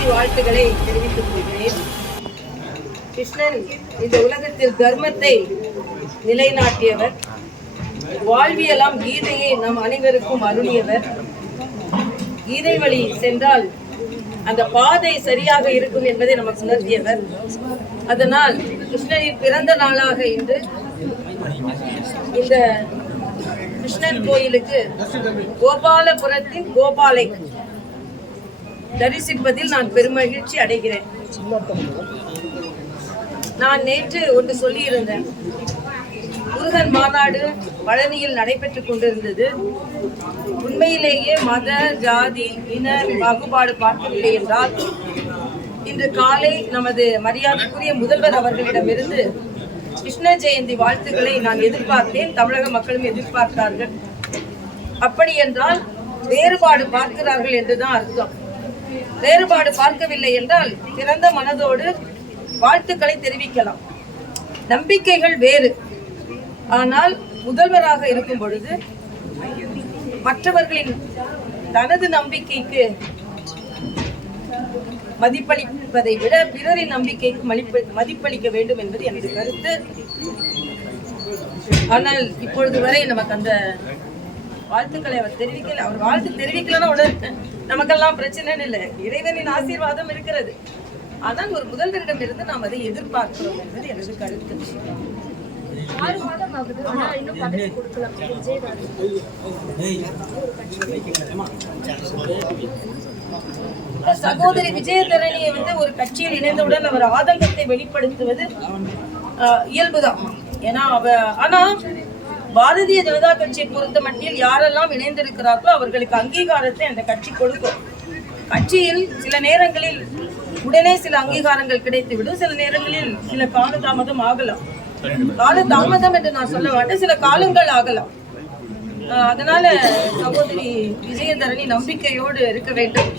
ஜெயந்தி வாழ்த்துக்களை தெரிவித்துக் கொள்கிறேன். கிருஷ்ணன் இந்த உலகத்தில் தர்மத்தை நிலைநாட்டியவர். வாழ்வியலாம் கீதையை நம் அனைவருக்கும் அருளியவர். கீதை வழி சென்றால் அந்த பாதை சரியாக இருக்கும் என்பதை நமக்கு உணர்த்தியவர். அதனால் கிருஷ்ணனின் பிறந்த நாளாக இன்று இந்த கிருஷ்ணன் கோயிலுக்கு கோபாலபுரத்தின் கோபாலை தரிசிப்பதில் நான் பெருமகிழ்ச்சி அடைகிறேன். நான் நேற்று ஒன்று சொல்லியிருந்தேன். முருகன் மாநாடு பழனியில் நடைபெற்றுக் கொண்டிருந்தது. உண்மையிலேயே மத ஜாதி இன பாகுபாடு பார்க்கவில்லை என்றால் இன்று காலை நமது மரியாதைக்குரிய முதல்வர் அவர்களிடமிருந்து கிருஷ்ண ஜெயந்தி வாழ்த்துக்களை நான் எதிர்பார்த்தேன். தமிழக மக்களும் எதிர்பார்த்தார்கள். அப்படி என்றால் வேறுபாடு பார்க்கிறார்கள் என்றுதான் அர்த்தம். வேறுபாடு பார்க்கவில்லை என்றால் திறந்த மனதோடு வாழ்த்துக்களை தெரிவிக்கலாம். நம்பிக்கைகள் வேறு. ஆனால் முதல்வராக இருக்கும் பொழுது மற்றவர்களின் தனது நம்பிக்கைக்கு மதிப்பளிப்பதை விட பிறரின் நம்பிக்கைக்கு மதிப்பு மதிப்பளிக்க வேண்டும் என்பது எனது கருத்து. ஆனால் இப்பொழுது வரை நமக்கு அந்த வாழ்த்துக்களை அவர் தெரிவிக்கல. அவர் வாழ்த்து தெரிவிக்கலன்னா உடனே நமக்கெல்லாம் பிரச்சனைன்னு இல்லை. இறைவனின் ஆசீர்வாதம் இருக்கிறது. ஆனால் ஒரு முதல்வரிடம் இருந்து நாம் அதை எதிர்பார்க்கிறோம் என்பது எனது கருத்து. ஆறு மாதம் ஆகுது ஆனா இன்னும் பதவி கொடுக்கல விஜயகாந்த் சகோதரி விஜயதரணியை வந்து ஒரு கட்சியில் இணைந்தவுடன் அவர் ஆதங்கத்தை வெளிப்படுத்துவது இயல்புதான். ஏன்னா அவ ஆனா பாரதிய ஜனதா கட்சியை பொறுத்த மட்டில் யாரெல்லாம் இணைந்திருக்கிறார்களோ அவர்களுக்கு அங்கீகாரத்தை அந்த கட்சி கொடுக்கும். கட்சியில் சில நேரங்களில் உடனே சில அங்கீகாரங்கள் கிடைத்துவிடும். சில நேரங்களில் சில காலதாமதம் ஆகலாம். கால தாமதம் என்று நான் சொல்ல மாட்டேன். சில காலங்கள் ஆகலாம். அதனால சகோதரி விஜயதரணி நம்பிக்கையோடு இருக்க வேண்டும்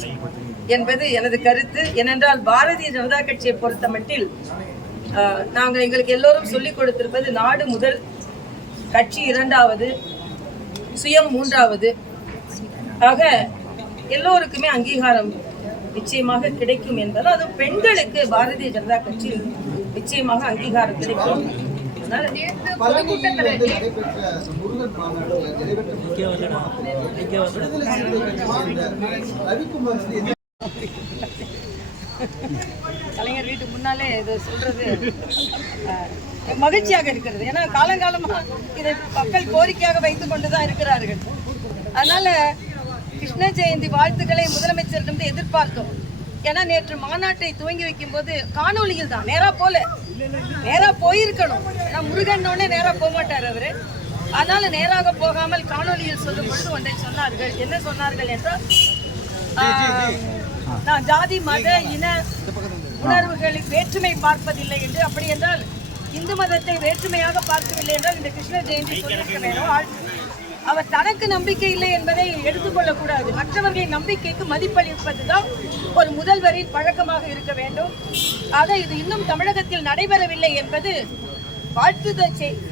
என்பது எனது கருத்து. ஏனென்றால் பாரதிய ஜனதா கட்சியை பொறுத்த மட்டில் ஆஹ் நாங்கள் எங்களுக்கு எல்லோரும் சொல்லிக் கொடுத்திருப்பது நாடு முதல் கட்சி இரண்டாவது சுயம் மூன்றாவது. ஆக எல்லோருக்குமே அங்கீகாரம் நிச்சயமாக கிடைக்கும் என்பது அது பெண்களுக்கு பாரதிய ஜனதா கட்சியில் நிச்சயமாக அங்கீகாரம் கிடைக்கும். கலைஞர் வீட்டுக்கு முன்னாலே இது சொல்றது மகிழ்ச்சியாக இருக்கிறது. ஏன்னா காலங்காலமா இதை மக்கள் கோரிக்கையாக வைத்துக் கொண்டுதான் இருக்கிறார்கள். அதனால கிருஷ்ண ஜெயந்தி வாழ்த்துக்களை முதலமைச்சரிடம் எதிர்பார்த்தோம். ஏன்னா நேற்று மாநாட்டை துவங்கி வைக்கும் போது காணொலியில் தான் நேரா போல. நேரா போயிருக்கணும். ஏன்னா முருகன் உடனே நேரா போக மாட்டார் அவரு. அதனால நேராக போகாமல் காணொலியில் சொல்லும் பொழுது ஒன்றை சொன்னார்கள். என்ன சொன்னார்கள் என்றால் நான் ஜாதி மத இன உணர்வுகளில் வேற்றுமை பார்ப்பதில்லை என்று. அப்படி என்றால் இந்து மதத்தை வேற்றுமையாக பார்க்கவில்லை என்றால் இந்த கிருஷ்ண ஜெயந்தி சொல்லியிருக்க வேண்டும் ஆள்- அவர் தனக்கு நம்பிக்கை இல்லை என்பதை எடுத்துக்கொள்ளக் கூடாது மற்றவர்களின் நம்பிக்கைக்கு மதிப்பளிப்பதுதான் ஒரு முதல்வரின் பழக்கமாக இருக்க வேண்டும். ஆக இது இன்னும் தமிழகத்தில் நடைபெறவில்லை என்பது வாழ்த்து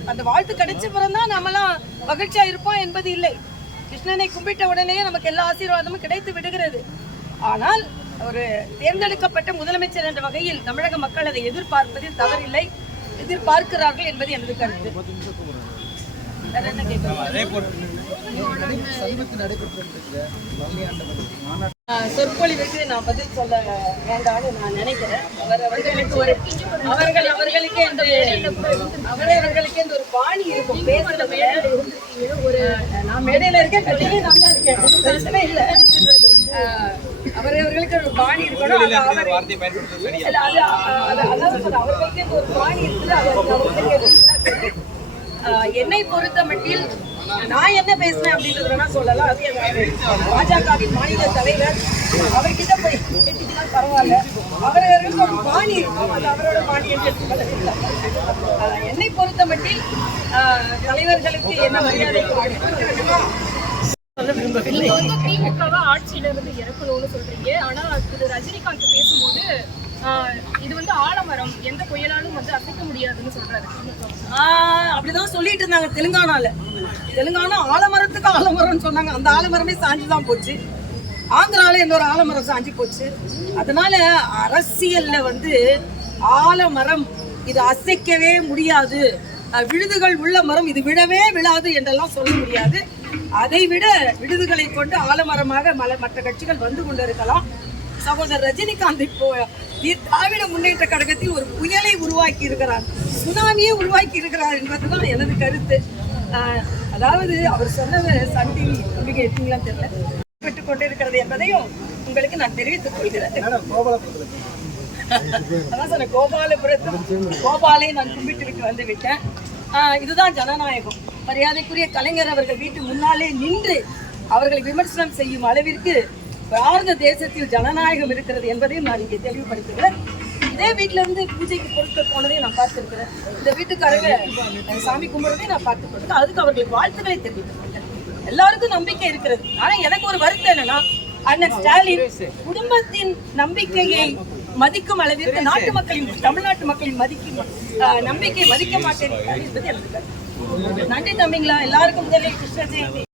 அந்த வாழ்த்து கிடைச்ச பிறந்தான் நம்மலாம் மகிழ்ச்சியா இருப்போம் என்பது இல்லை. கிருஷ்ணனை கும்பிட்ட உடனே நமக்கு எல்லா ஆசீர்வாதமும் கிடைத்து விடுகிறது. ஆனால் ஒரு தேர்ந்தெடுக்கப்பட்ட முதலமைச்சர் என்ற வகையில் தமிழக மக்கள் அதை எதிர்பார்ப்பதில் தவறில்லை. எதிர்பார்க்கிறார்கள் என்பது எனது கருத்து. என்ன சொற்பொழிவுக்கு நான் பதில் சொல்ல வேண்டாம்னு நான் நினைக்கிறேன். அவர் அவர்களுக்கு ஒரு அவர்கள் அவர்களுக்கே இந்த அவரே அவர்களுக்கே இந்த ஒரு பாணி இருக்கும். பேசுறதுல ஒரு நான் மேடையில இருக்கேன் கட்சியிலே நான் தான் இருக்கேன். பிரச்சனை இல்லை. அவரவர்களுக்கு ஒரு பாணி இருக்கணும். அவர். அவர்களுக்கே ஒரு பாணி இருக்குது. அவர்களுக்கு என்னை பொறுத்த மட்டில் நான் என்ன பேசினேன் அப்படின்றத வேணா சொல்லலாம். அது பாஜகவின் மாநில தலைவர் அவர்கிட்ட போய் கேட்டீங்கன்னா பரவாயில்ல. அவரவர்களுக்கு ஒரு பாணி இருக்கும். அது அவரோட பாணி என்று என்னை பொறுத்த மட்டில் தலைவர்களுக்கு என்ன மரியாதை நீங்க வந்து திமுகவை ஆட்சியில இருந்து இறக்கணும்னு சொல்றீங்க. ஆனா திரு. ரஜினிகாந்த் பேசும்போது இது வந்து ஆலமரம். எந்த புயலாலும் வந்து அசைக்க முடியாதுன்னு சொல்றாரு. அப்படிதான் சொல்லிட்டு இருந்தாங்க தெலுங்கானால. தெலுங்கானா ஆலமரத்துக்கு ஆலமரம்னு சொன்னாங்க. அந்த ஆலமரமே சாஞ்சு தான் போச்சு. ஆந்திரால இன்னொரு ஆலமரம் சாஞ்சி போச்சு. அதனால அரசியல்ல வந்து ஆலமரம் இது அசைக்கவே முடியாது. விழுதுகள் உள்ள மரம் இது விழவே விழாது என்றெல்லாம் சொல்ல முடியாது. அதை விட விடுதுகளை கொண்டு ஆலமரமாக மற்ற கட்சிகள் வந்து கொண்டிருக்கலாம். சகோதரர் ரஜினிகாந்த் இப்போ திராவிட முன்னேற்ற கழகத்தில் ஒரு புயலை உருவாக்கி இருக்கிறார். சுனாமியை உருவாக்கி இருக்கிறார் என்பதுதான் எனது கருத்து. அதாவது அவர் சொன்னது சன் டிவி நம்பிக்கை எடுத்தீங்களா தெரியல. பெற்றுக் கொண்டிருக்கிறது என்பதையும் உங்களுக்கு நான் தெரிவித்துக் கொள்கிறேன். அதான் சொன்ன கோபாலபுரத்தும் கோபாலை நான் கும்பிட்டு விட்டு வந்து விட்டேன். இதுதான் ஜனநாயகம். மரியாதைக்குரிய கலைஞர் அவர்கள் வீட்டு முன்னாலே நின்று அவர்களை விமர்சனம் செய்யும் அளவிற்கு பாரத தேசத்தில் ஜனநாயகம் இருக்கிறது என்பதையும் நான் இங்கே தெளிவுபடுத்துகிறேன். இதே வீட்டில இருந்து பூஜைக்கு பொருட்கள் போனதையும் நான் பார்த்திருக்கிறேன். இந்த வீட்டுக்காரங்க சாமி கும்பிடுறதையும் நான் பார்த்துக்கொண்டிருக்கேன் அதுக்கு அவர்களுக்கு வாழ்த்துக்களை தெரிவித்துக்கொண்டேன் எல்லாருக்கும் நம்பிக்கை இருக்கிறது. ஆனா எனக்கு ஒரு வருத்தம் என்னன்னா அண்ணன் ஸ்டாலின் குடும்பத்தின் நம்பிக்கையை மதிக்கும் அளவிற்கு நாட்டு மக்களின் தமிழ்நாட்டு மக்களின் மதிக்கும் நம்பிக்கை நம்பிக்கையை மதிக்க மாட்டேன் என்பது எனக்கு நன்றி தம்பிங்களா. எல்லாருக்கும் முதலில் கிருஷ்ண ஜெயந்தி